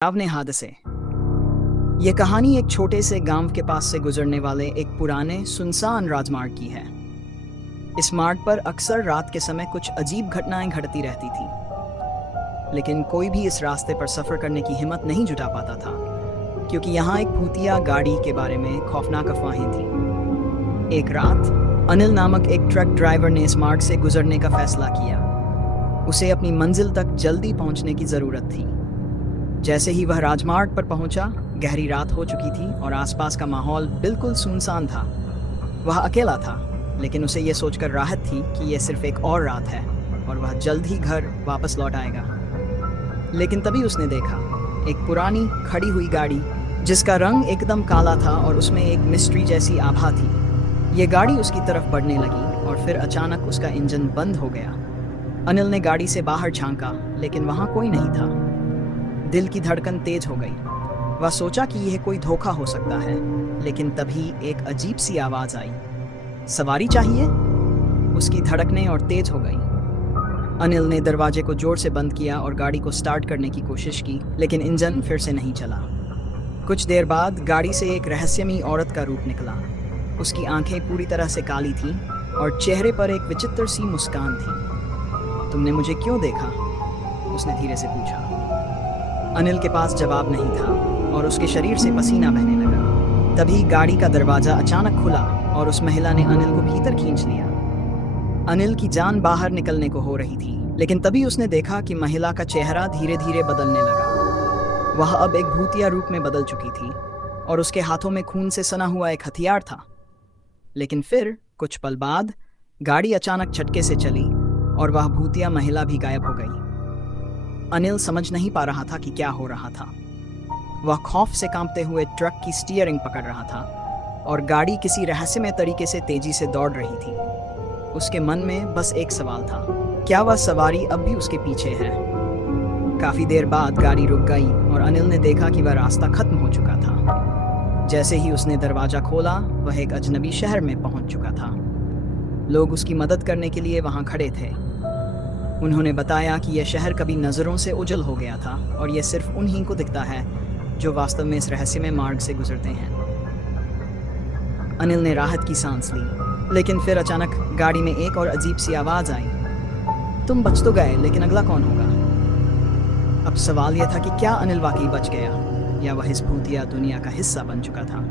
डरावने हादसे। ये कहानी एक छोटे से गांव के पास से गुजरने वाले एक पुराने सुनसान राजमार्ग की है। इस मार्ग पर अक्सर रात के समय कुछ अजीब घटनाएं घटती रहती थी, लेकिन कोई भी इस रास्ते पर सफर करने की हिम्मत नहीं जुटा पाता था, क्योंकि यहाँ एक भूतिया गाड़ी के बारे में खौफनाक अफवाहें थीं। एक रात अनिल नामक एक ट्रक ड्राइवर ने इस मार्ग से गुजरने का फैसला किया। उसे अपनी मंजिल तक जल्दी पहुंचने की जरूरत थी। जैसे ही वह राजमार्ग पर पहुंचा, गहरी रात हो चुकी थी और आसपास का माहौल बिल्कुल सुनसान था। वह अकेला था, लेकिन उसे यह सोचकर राहत थी कि यह सिर्फ एक और रात है और वह जल्द ही घर वापस लौट आएगा। लेकिन तभी उसने देखा एक पुरानी खड़ी हुई गाड़ी, जिसका रंग एकदम काला था और उसमें एक मिस्ट्री जैसी आभा थी। यह गाड़ी उसकी तरफ बढ़ने लगी और फिर अचानक उसका इंजन बंद हो गया। अनिल ने गाड़ी से बाहर झांका, लेकिन वहां कोई नहीं था। दिल की धड़कन तेज हो गई। वह सोचा कि यह कोई धोखा हो सकता है, लेकिन तभी एक अजीब सी आवाज आई, सवारी चाहिए। उसकी धड़कनें और तेज हो गई। अनिल ने दरवाजे को जोर से बंद किया और गाड़ी को स्टार्ट करने की कोशिश की, लेकिन इंजन फिर से नहीं चला। कुछ देर बाद गाड़ी से एक रहस्यमयी औरत का रूप निकला। उसकी आंखें पूरी तरह से काली थीं और चेहरे पर एक विचित्र सी मुस्कान थी। तुमने मुझे क्यों देखा? उसने धीरे से पूछा। अनिल के पास जवाब नहीं था और उसके शरीर से पसीना बहने लगा। तभी गाड़ी का दरवाजा अचानक खुला और उस महिला ने अनिल को भीतर खींच लिया। अनिल की जान बाहर निकलने को हो रही थी, लेकिन तभी उसने देखा कि महिला का चेहरा धीरे धीरे बदलने लगा। वह अब एक भूतिया रूप में बदल चुकी थी और उसके हाथों में खून से सना हुआ एक हथियार था। लेकिन फिर कुछ पल बाद गाड़ी अचानक झटके से चली और वह भूतिया महिला भी गायब हो गई। अनिल समझ नहीं पा रहा था कि क्या हो रहा था। वह खौफ से कांपते हुए ट्रक की स्टीयरिंग पकड़ रहा था और गाड़ी किसी रहस्यमय तरीके से तेजी से दौड़ रही थी। उसके मन में बस एक सवाल था, क्या वह सवारी अब भी उसके पीछे है? काफी देर बाद गाड़ी रुक गई और अनिल ने देखा कि वह रास्ता खत्म हो चुका था। जैसे ही उसने दरवाजा खोला, वह एक अजनबी शहर में पहुंच चुका था। लोग उसकी मदद करने के लिए वहां खड़े थे। उन्होंने बताया कि यह शहर कभी नज़रों से ओझल हो गया था और यह सिर्फ उन्हीं को दिखता है जो वास्तव में इस रहस्यमय मार्ग से गुजरते हैं। अनिल ने राहत की सांस ली, लेकिन फिर अचानक गाड़ी में एक और अजीब सी आवाज़ आई, तुम बच तो गए, लेकिन अगला कौन होगा? अब सवाल यह था कि क्या अनिल वाकई बच गया या वह इस भूतिया दुनिया का हिस्सा बन चुका था।